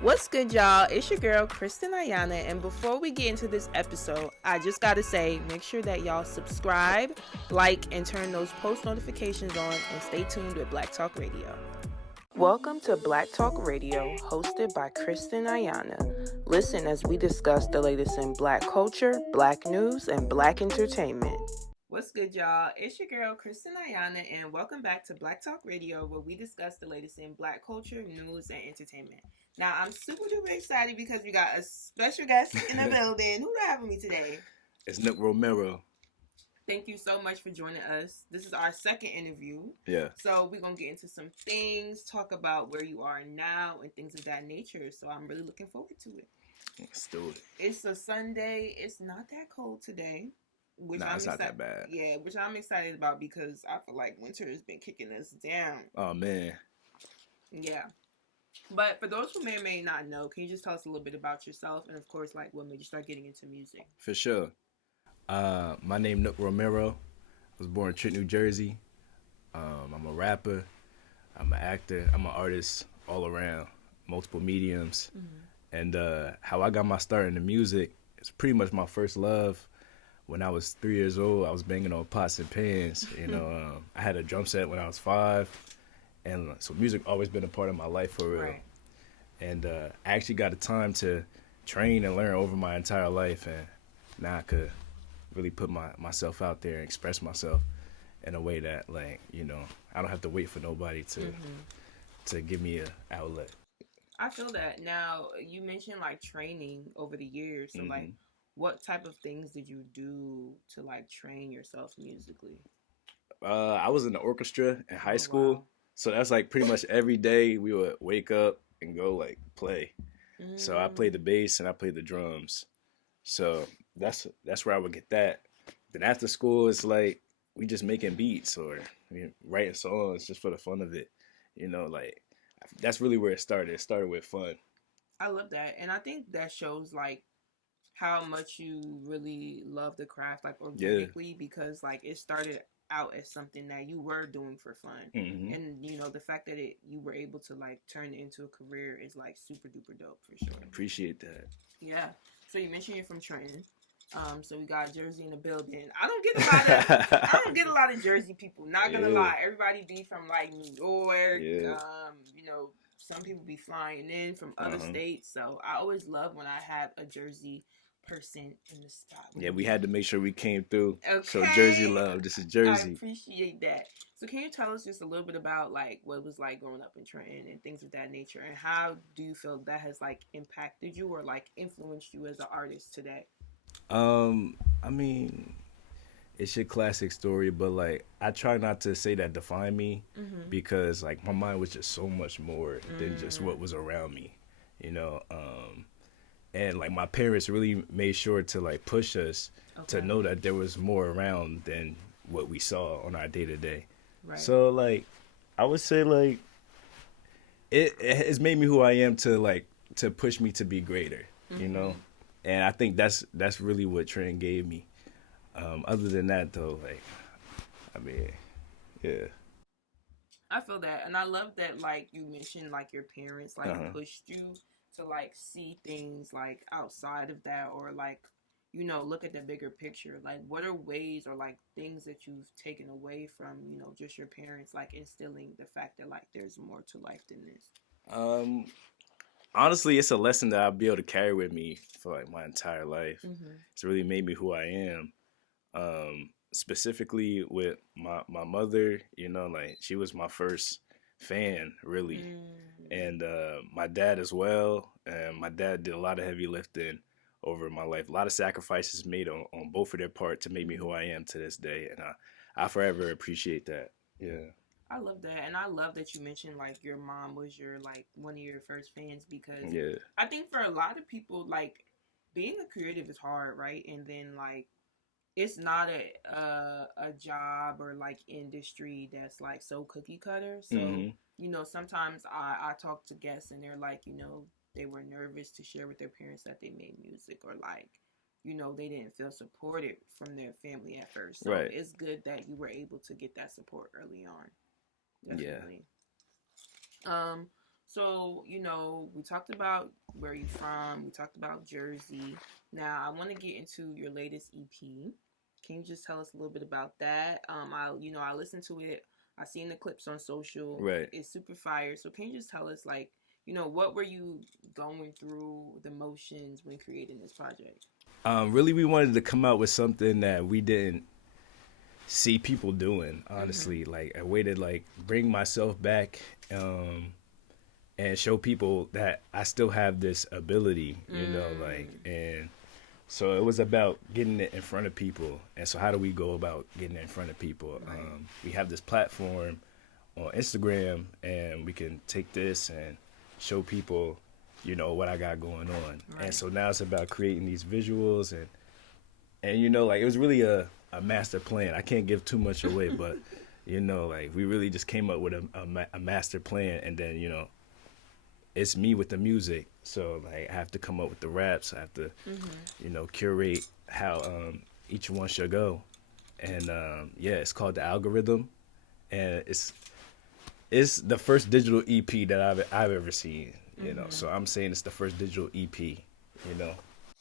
What's good, y'all? It's your girl, Kristen Ayana, and before we get into this episode, I just gotta say, make sure that y'all subscribe, like, and turn those post notifications on, and stay tuned with Black Talk Radio. Welcome to Black Talk Radio, hosted by Kristen Ayana. Listen as we discuss the latest in Black culture, Black news, and Black entertainment. What's good, y'all? It's your girl, Kristen Ayana, and welcome back to Black Talk Radio, where we discuss the latest in Black culture, news, and entertainment. Now, I'm super duper excited because we got a special guest in the building. Who do I have with me today? It's Nook Romero. Thank you so much for joining us. This is our second interview. Yeah. So we're going to get into some things, talk about where you are now, and things of that nature. So I'm really looking forward to it. Let's do it. It's a Sunday. It's not that cold today. It's not that bad. Yeah, which I'm excited about because I feel like winter has been kicking us down. Oh, man. Yeah. But for those who may or may not know, can you just tell us a little bit about yourself and, of course, like what made you start getting into music? For sure. My name Nook Romero. I was born in Trenton, New Jersey. I'm a rapper. I'm an actor. I'm an artist all around, multiple mediums. Mm-hmm. And how I got my start in the music is pretty much my first love. When I was 3 years old, I was banging on pots and pans. I had a drum set when I was 5. And so music always been a part of my life for real. Right. And I actually got the time to train and learn over my entire life. And now I could really put myself out there and express myself in a way that, like, I don't have to wait for nobody to give me an outlet. I feel that. Now, you mentioned, like, training over the years. So, like, what type of things did you do to, like, train yourself musically? I was in the orchestra in high school. Wow. So that's like pretty much every day we would wake up and go like play. So I played the bass and I played the drums. So that's where I would get that. Then after school, it's like we just making beats or writing songs just for the fun of it. Like that's really where it started. It started with fun. I love that. And I think that shows like how much you really love the craft, like organically, because like it started out as something that you were doing for fun. Mm-hmm. And the fact that you were able to like turn it into a career is like super duper dope for sure. Appreciate that. Yeah. So you mentioned you're from Trenton. So we got Jersey in the building. I don't get a lot of Jersey people, not gonna lie. Everybody be from like New York. Yeah. Some people be flying in from other states. So I always love when I have a Jersey person in the spot. Yeah, we had to make sure we came through. Okay. So Jersey love. This is Jersey. I appreciate that. So can you tell us just a little bit about like what it was like growing up in Trenton and things of that nature, and how do you feel that has like impacted you or like influenced you as an artist today? I mean, it's your classic story, but like I try not to say that defined me because like my mind was just so much more than just what was around me, and like my parents really made sure to like push us to know that there was more around than what we saw on our day to day. So like I would say like it has made me who I am to push me to be greater, and I think that's really what Trent gave me. Other than that though, like I mean, yeah. I feel that, and I love that like you mentioned like your parents like pushed you to like see things like outside of that, or like look at the bigger picture. Like what are ways or like things that you've taken away from just your parents like instilling the fact that like there's more to life than this? Honestly, it's a lesson that I'll be able to carry with me for like my entire life. It's really made me who I am. Specifically with my mother, like she was my first fan really. And my dad as well. And my dad did a lot of heavy lifting over my life. A lot of sacrifices made on both of their part to make me who I am to this day. And I forever appreciate that. Yeah. I love that. And I love that you mentioned like your mom was your like one of your first fans, because I think for a lot of people like being a creative is hard, right? And then like it's not a job or like industry that's like so cookie cutter. So sometimes I talk to guests and they're like they were nervous to share with their parents that they made music, or like they didn't feel supported from their family at first. So it's good that you were able to get that support early on. Definitely. So, we talked about where you're from. We talked about Jersey. Now, I want to get into your latest EP. Can you just tell us a little bit about that? I listened to it. I seen the clips on social. Right. It's super fire. So, can you just tell us, like, what were you going through, the motions when creating this project? Really, we wanted to come out with something that we didn't see people doing. Honestly, like a way to like bring myself back. And show people that I still have this ability, and so it was about getting it in front of people. And so how do we go about getting it in front of people? Right. We have this platform on Instagram, and we can take this and show people, what I got going on. Right. And so now it's about creating these visuals and like it was really a master plan. I can't give too much away, but like we really just came up with a master plan, and then it's me with the music. So like I have to come up with the raps. I have to, curate how each one should go. And it's called The Algorithm, and it's the first digital EP that I've ever seen. So I'm saying it's the first digital EP.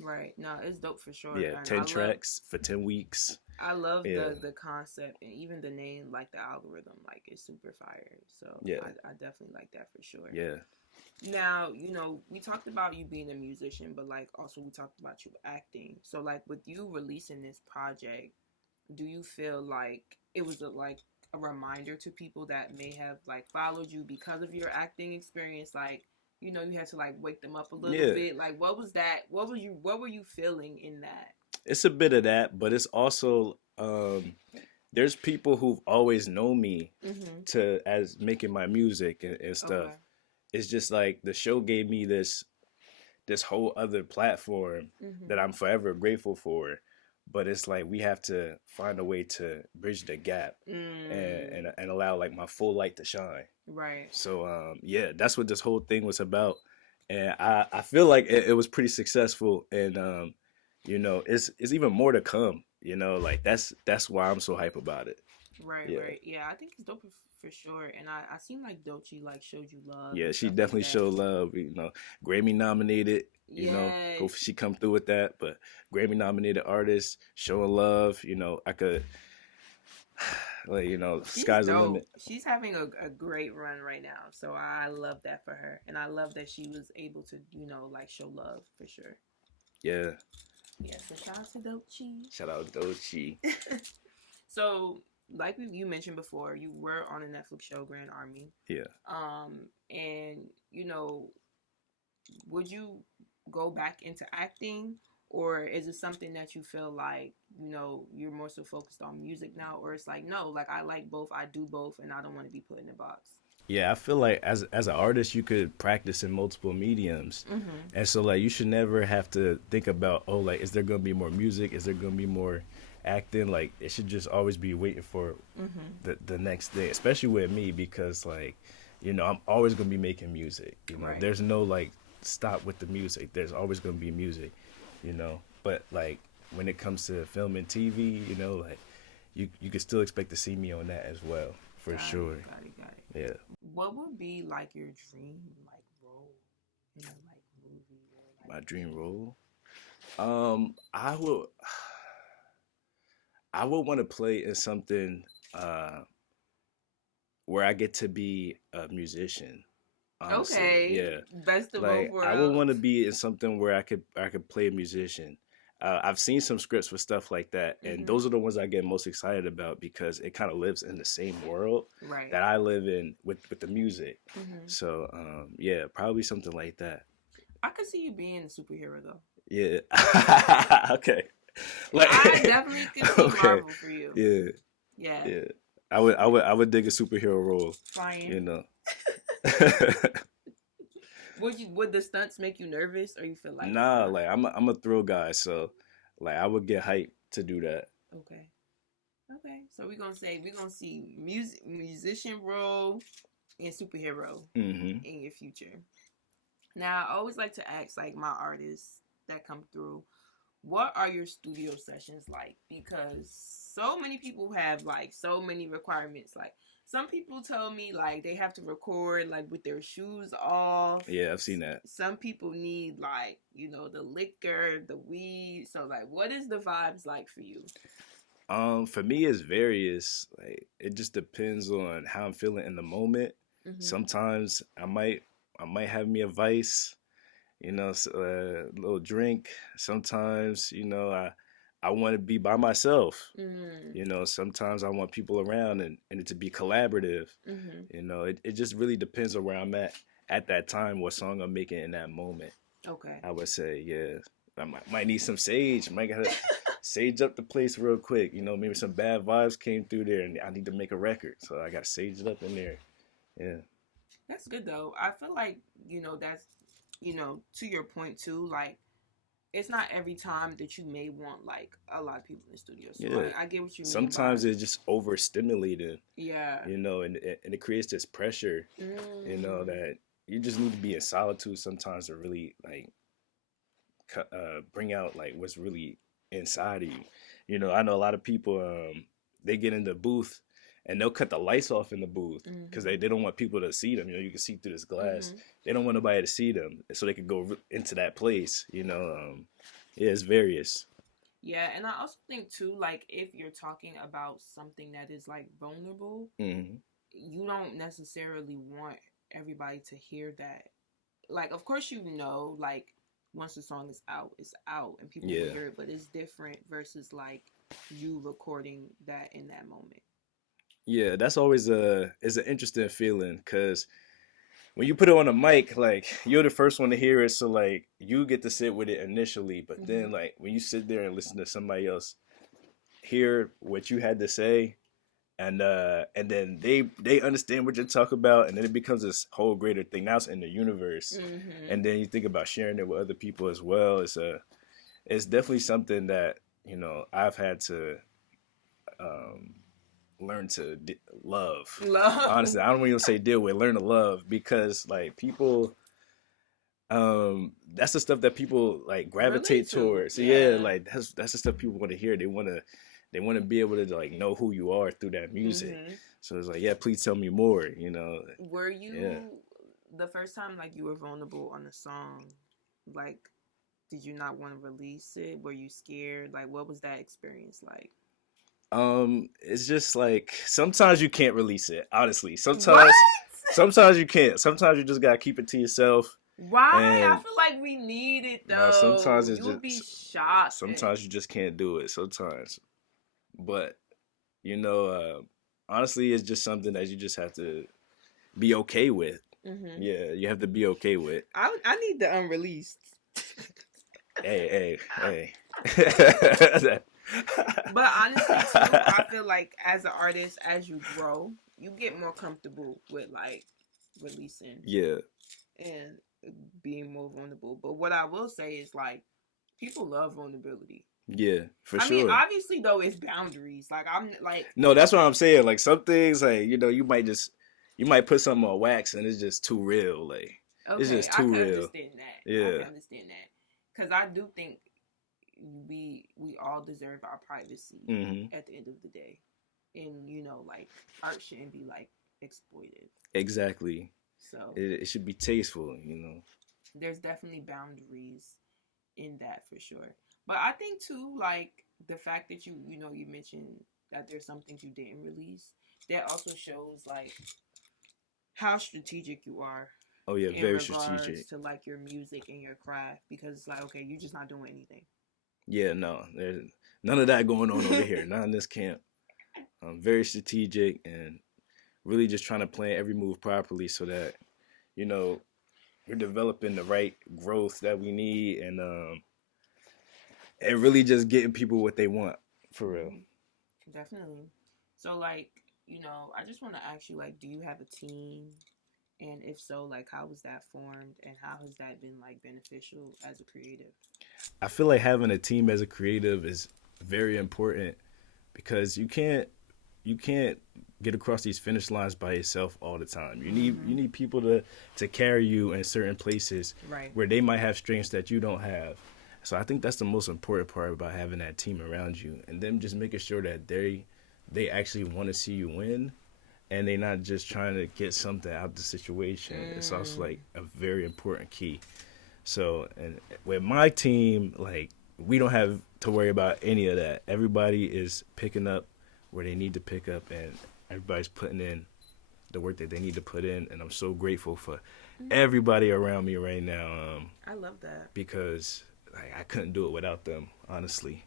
Right. No, it's dope for sure. Yeah, And 10 tracks for 10 weeks. I love the concept, and even the name, like The Algorithm, like it's super fire. So Yeah. I definitely like that for sure. Yeah. Now, we talked about you being a musician, but like also we talked about you acting. So like with you releasing this project, do you feel like it was a reminder to people that may have like followed you because of your acting experience? Like, you had to like wake them up a little bit. Like, what was that? What were you feeling in that? It's a bit of that, but it's also there's people who've always known me as making my music and stuff. Okay. It's just like the show gave me this whole other platform that I'm forever grateful for. But it's like we have to find a way to bridge the gap and allow like my full light to shine. Right. So that's what this whole thing was about. And I feel like it was pretty successful, and it's even more to come. Like that's why I'm so hype about it. Right, Yeah. right. Yeah, I think it's dope for sure. And I seen like Doechii like showed you love. Yeah, and she stuff definitely like that. showed love. Grammy nominated. Yes. Hope she come through with that. But Grammy nominated artist showing love. I could, like She's sky's the dope. limit. She's having a great run right now. So I love that for her. And I love that she was able to, like show love for sure. Yeah. Yeah, so shout out to Doechii. Shout out Doechii. So, like you mentioned before, you were on a Netflix show, Grand Army. Yeah. And would you go back into acting, or is it something that you feel like you're more so focused on music now, or it's like no, like I like both, I do both, and I don't want to be put in a box? Yeah, I feel like as an artist, you could practice in multiple mediums, and so like you should never have to think about like is there gonna be more music? Is there gonna be more acting? Like it should just always be waiting for the next thing, especially with me because like I'm always gonna be making music. Right. There's no like stop with the music. There's always gonna be music, But like when it comes to film and TV, like you can still expect to see me on that as well. For sure. Got it. Yeah. What would be like your dream like role in a like movie or like My dream role? I would want to play in something where I get to be a musician. Honestly. Okay. Yeah. Best of Like both I would worlds. want to be in something where I could play a musician. I've seen some scripts for stuff like that, and those are the ones I get most excited about because it kind of lives in the same world Right. that I live in with the music. So probably something like that. I could see you being a superhero though. Yeah. Okay. Like I definitely could see Marvel for you. Yeah. Yeah. Yeah. I would dig a superhero role. Flying. Would the stunts make you nervous, or you feel like Nah, like I'm a thrill guy, so like I would get hyped to do that. Okay. So we're gonna see musician role and superhero in your future. Now I always like to ask like my artists that come through, what are your studio sessions like? Because so many people have like so many requirements. Like Some people tell me like they have to record like with their shoes off. Yeah, I've seen that. Some people need like, you know, the liquor, the weed. So like what is the vibes like for you? For me, it's various. Like it just depends on how I'm feeling in the moment. Sometimes I might have me a vice, a little drink. Sometimes, I want to be by myself. Sometimes I want people around and it to be collaborative. It just really depends on where I'm at that time, what song I'm making in that moment. Okay. I would say, yeah. I might need some sage. Might gotta sage up the place real quick. Maybe some bad vibes came through there, and I need to make a record, so I gotta sage it up in there. Yeah, that's good though. I feel like that's to your point too. Like it's not every time that you may want like a lot of people in the studio. So yeah. I get what you mean. Sometimes it's just overstimulated. Yeah. And it creates this pressure. That you just need to be in solitude sometimes to really like bring out like what's really inside of you. I know a lot of people they get in the booth and they'll cut the lights off in the booth because they don't want people to see them. You can see through this glass. They don't want nobody to see them so they could go into that place. Yeah, it's various. Yeah, and I also think too, like if you're talking about something that is like vulnerable, you don't necessarily want everybody to hear that. Like, of course, like once the song is out, it's out and people will hear it, but it's different versus like you recording that in that moment. Yeah, that's always it's an interesting feeling because when you put it on a mic, like you're the first one to hear it, so like you get to sit with it initially, but then like when you sit there and listen to somebody else hear what you had to say, and then they understand what you're talking about, and then it becomes this whole greater thing. Now it's in the universe, and then you think about sharing it with other people as well. It's definitely something that I've had to learn to love. Honestly, I don't even say deal with, learn to love, because like people, that's the stuff that people like gravitate towards. So yeah, like that's the stuff people want to hear. They want to be able to like know who you are through that music. So it's like, yeah, please tell me more. Were you the first time like you were vulnerable on a song? Like, did you not want to release it? Were you scared? Like, what was that experience like? It's just like sometimes you can't release it. Honestly, sometimes you can't. Sometimes you just gotta keep it to yourself. Why? I feel like we need it though. No, sometimes it's you'll be shocked. Sometimes you just can't do it. Sometimes, but honestly, it's just something that you just have to be okay with. Yeah, you have to be okay with. I need the unreleased. Hey. But honestly too, I feel like as an artist, as you grow, you get more comfortable with like releasing. Yeah. And being more vulnerable. But what I will say is like people love vulnerability. Yeah, for sure. I mean, obviously though, it's boundaries. Like I'm like no, that's what I'm saying. Like some things, like you might put something on wax and it's just too real. Like it's just too real. I understand that. Yeah, I can understand that because I do think we all deserve our privacy at the end of the day, and like art shouldn't be like exploited. Exactly. So it should be tasteful. There's definitely boundaries in that for sure. But I think too, like the fact that you mentioned that there's some things you didn't release, that also shows like how strategic you are. Oh yeah, very strategic to like your music and your craft, because it's like, okay, you're just not doing anything. Yeah, no, there's none of that going on over here. Not in this camp. I'm very strategic and really just trying to plan every move properly so that we're developing the right growth that we need, and really just getting people what they want for real. Definitely. So like, I just want to ask you, like, do you have a team? And if so, like, how was that formed, and how has that been like beneficial as a creative? I feel like having a team as a creative is very important because you can't get across these finish lines by yourself all the time. You need people to carry you in certain places where they might have strengths that you don't have. So I think that's the most important part about having that team around you, and them just making sure that they actually want to see you win, and they're not just trying to get something out of the situation. It's also like a very important key. So, and with my team, like, we don't have to worry about any of that. Everybody is picking up where they need to pick up, and everybody's putting in the work that they need to put in. And I'm so grateful for everybody around me right now. I love that. Because like, I couldn't do it without them, honestly.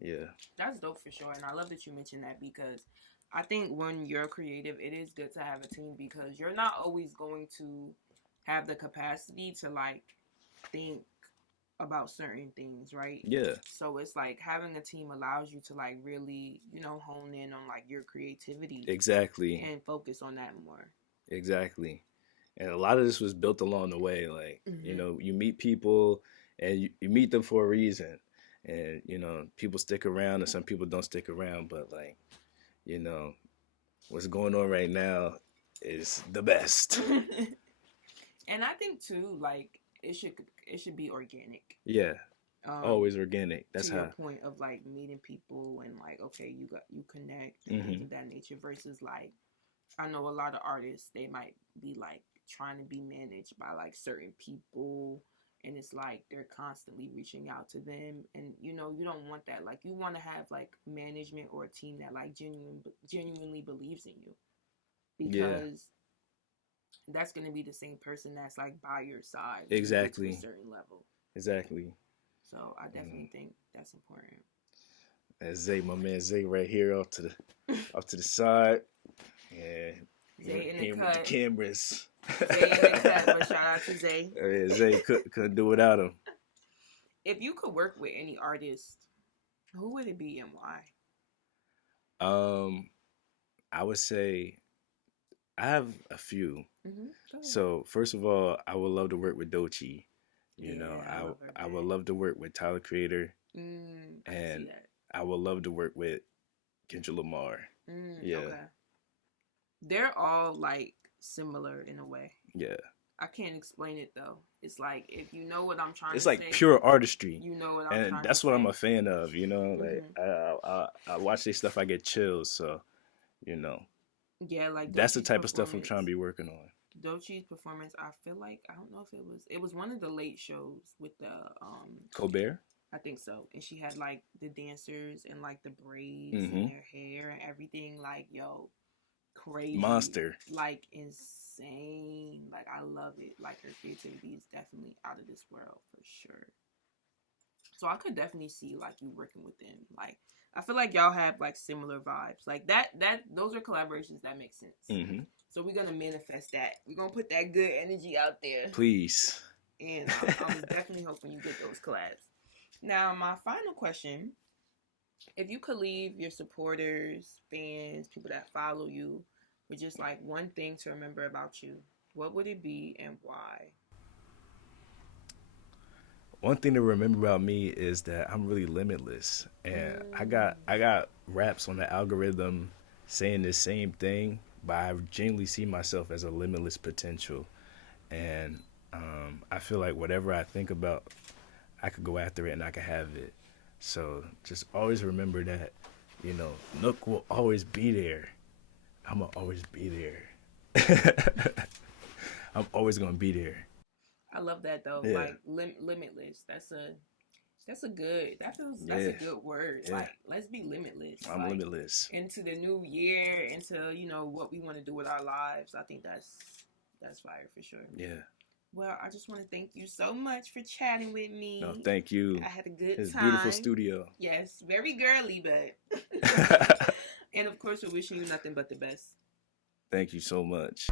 Yeah. That's dope for sure. And I love that you mentioned that, because I think when you're creative, it is good to have a team, because you're not always going to have the capacity to like think about certain things, right? Yeah. So it's like having a team allows you to like really, you know, hone in on like your creativity. Exactly. And focus on that more. Exactly. And a lot of this was built along the way. Like, you know, you meet people and you meet them for a reason. And, you know, people stick around and some people don't stick around. But, like, you know, what's going on right now is the best. And I think, too, like, it should be organic. Yeah. Always organic. That's to how. Your point of, like, meeting people and, like, okay, you connect and things of that nature, versus, like, I know a lot of artists, they might be, like, trying to be managed by, like, certain people. And it's like they're constantly reaching out to them, and you know, you don't want that. Like, you want to have like management or a team that like genuinely believes in you, because that's going to be the same person that's like by your side. Exactly. To a certain level. Exactly. So I definitely think that's important. That's Zay, my man Zay, right here off to the side. Yeah. Zay in the with the cameras. Zay in the cut, but shout out to Zay. Yeah, Zay couldn't do without him. If you could work with any artist, who would it be and why? I would say I have a few. So first of all, I would love to work with Doechii. You know, I would love to work with Tyler Creator, and I would love to work with Kendrick Lamar. Yeah, okay. They're all like similar in a way. Yeah. I can't explain it though. It's like, if you know what I'm trying to say. It's like pure artistry. You know what I'm trying to say. And that's what I'm a fan of, you know? Like, I watch their stuff, I get chills, so, you know. Yeah, like that's the type of stuff I'm trying to be working on. Doechii's performance, I feel like, I don't know if it was one of the late shows with the Colbert? I think so. And she had like the dancers and like the braids in their hair and everything, like, yo, crazy. Monster. Like, insane. Like, I love it. Like, her creativity is definitely out of this world for sure. So I could definitely see like you working with them. Like, I feel like y'all have like similar vibes. Like that those are collaborations that make sense. So we're gonna manifest that. We're gonna put that good energy out there. Please. And I'm definitely hoping you get those collabs. Now, my final question: if you could leave your supporters, fans, people that follow you, with just like one thing to remember about you, what would it be and why? One thing to remember about me is that I'm really limitless, and I got raps on the algorithm saying the same thing, but I genuinely see myself as a limitless potential, and I feel like whatever I think about, I could go after it and I could have it. So just always remember that, you know, Nook will always be there. I'm gonna always be there. I'm always gonna be there. I love that though. Yeah. Like limitless. That's a good word. Yeah. Like, let's be limitless. I'm like, limitless. Into the new year, into, you know, what we want to do with our lives. I think that's fire for sure. Yeah. Well, I just want to thank you so much for chatting with me. No, thank you. I had a good it's time. Beautiful studio. Yes, very girly, but and of course we're wishing you nothing but the best. Thank you so much.